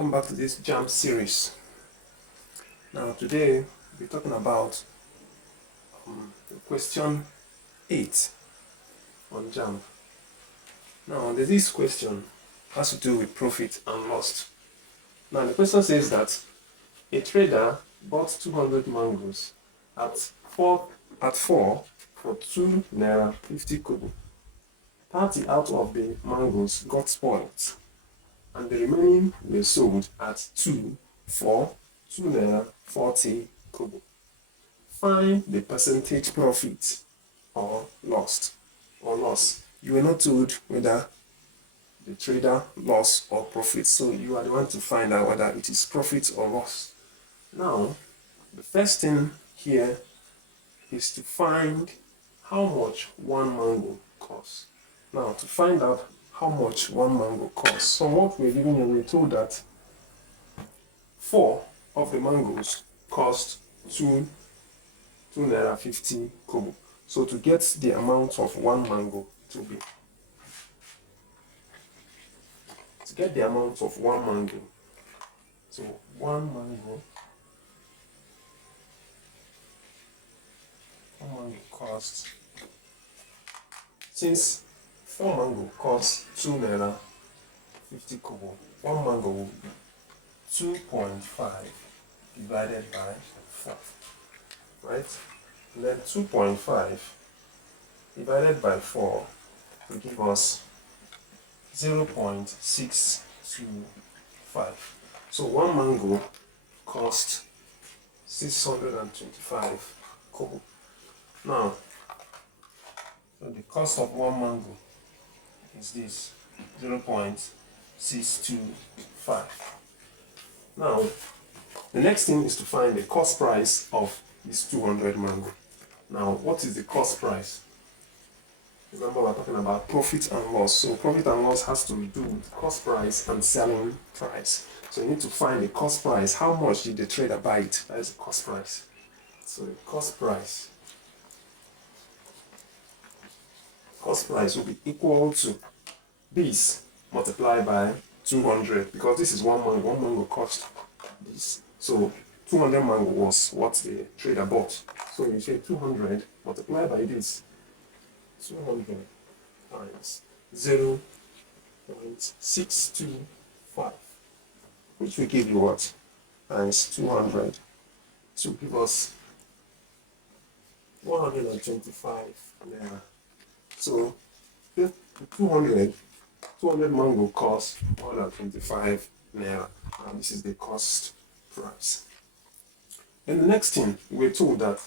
Welcome back to this JAMB series. Now today we're talking about question 8 on JAMB. Now this question has to do with profit and loss. Now the question says that a trader bought 200 mangoes at 4 for 2 naira 50 kobo. 30 out of the mangoes got spoilt, and the remaining were sold at 2 for 2 naira 40 kobo. Find the percentage profit or loss. You were not told whether the trader lost or profit, so you are the one to find out whether it is profit or loss. Now, the first thing here is to find how much one mango costs. Now, to find out how much one mango costs, so what we're given here, we're told that 4 of the mangoes cost 2 naira 50 kobo. So to get the amount of one mango to get the amount of one mango, so one mango costs, since 4 mango costs 2 naira 50 kobo, one mango will be 2.5 divided by 4, right? And then 2.5 divided by 4 will give us 0.625. So one mango costs 625 kobo. Now, so the cost of one mango is this 0.625. Now, the next thing is to find the cost price of this 200 mango. Now, what is the cost price? Remember, we're talking about profit and loss. So profit and loss has to do with cost price and selling price. So you need to find the cost price. How much did the trader buy it? That is the cost price. So the cost price will be equal to this multiplied by 200, because this is one mango. One mango cost this. So 200 mango was what the trader bought. So you say 200 multiplied by this. 200 times 0.625, which will give you what? Times 200 to give us 125 naira. So 200 mango costs 125 naira. Now this is the cost price. And the next thing, we're told that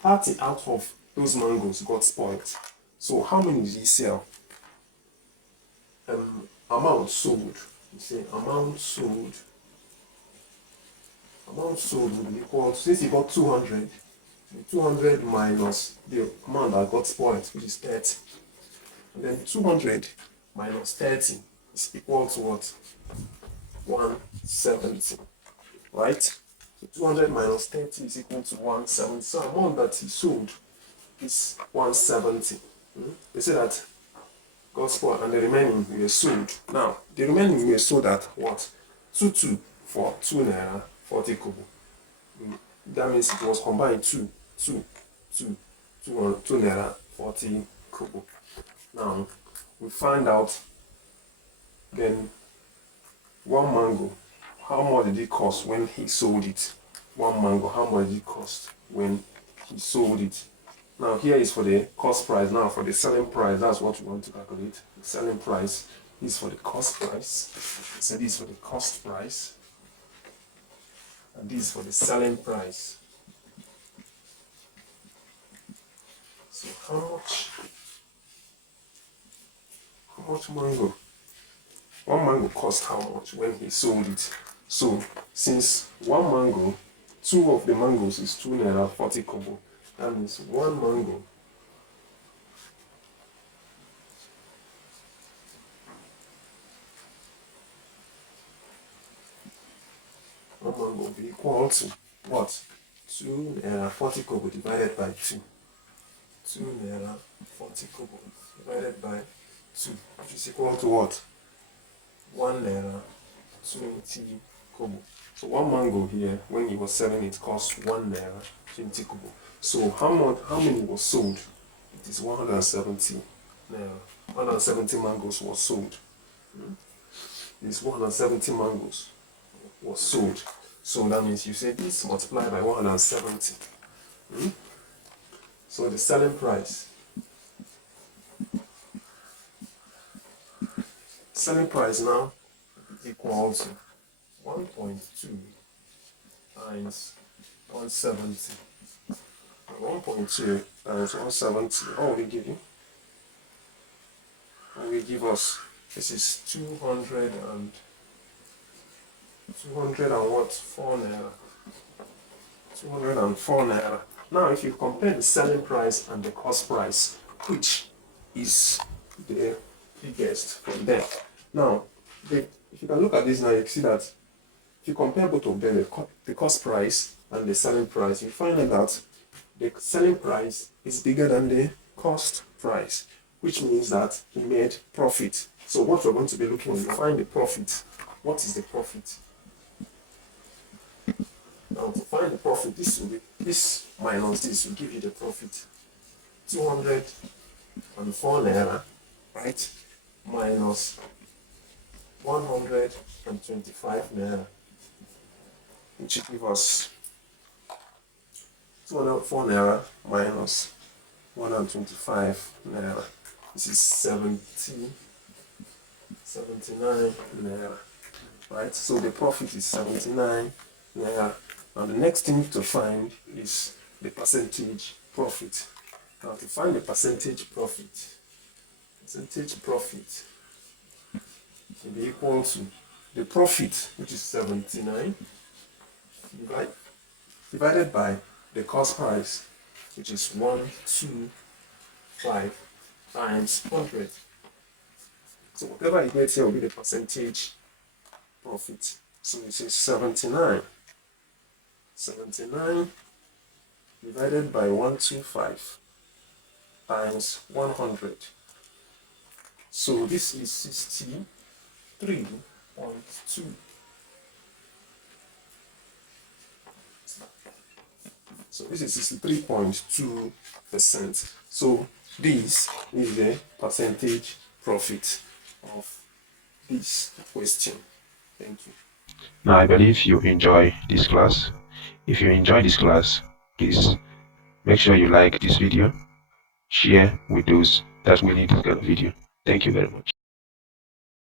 30 out of those mangoes got spoiled. So how many did he sell? Amount sold. You say amount sold will be equal to, since he got 200, 200 minus the amount that got spoiled, which is 30. And then 200 minus 30 is equal to what? 170. Right? So 200 minus 30 is equal to 170. So the amount that he sold is 170. They say that got spoiled and the remaining were sold. Now, the remaining were sold at what? 2 for 2 naira 40 kobo. That means it was combined 2 naira 40 kobo. Now, we find out then one mango, how much did it cost when he sold it? One mango, how much did it cost when he sold it? Now here is for the cost price. Now for the selling price, that's what we want to calculate. The selling price is for the cost price. So this is for the cost price, and this is for the selling price. So how much mango? One mango cost how much when he sold it? So since one mango, 2 of the mangoes is 2 naira 40 kobo. That means one mango will be equal to what? 2 naira 40 kobo divided by 2. 2 naira 40 kobo divided by 2, which is equal to what? 1 naira 20 kobo. So one mango here, when he was selling it, cost 1 naira 20 kobo. So how many was sold? It is 170 naira. 170 mangoes was sold. These 170 mangoes was sold. So that means you say this multiplied by 170. So the selling price now equals 1.2 times 170. 1.2 times 170. What will it give you? What will it give us? This is 200 and what? 4 naira. 204 naira. Now, if you compare the selling price and the cost price, which is the biggest from them? Now, if you can look at this now, you see that if you compare both of them, the cost price and the selling price, you find out that the selling price is bigger than the cost price, which means that he made profit. So what we're going to be looking at, you find the profit. What is the profit? Now to find the profit, this minus this will give you the profit. 204 naira, right? Minus 125 naira, which will give us 204 naira minus 125 naira. This is 79 naira, right? So the profit is 79 naira. Now the next thing to find is the percentage profit. Now to find the percentage profit will be equal to the profit, which is 79, divided by the cost price, which is 125 times 100. So whatever you get here will be the percentage profit. So it is 79 divided by 125 times 100. So this is 63.2. So this is 63.2%. So this is the percentage profit of this question. Thank you. Now, I believe you enjoy this class. If you enjoy this class, please make sure you like this video, share with those that will need this kind of video. Thank you very much.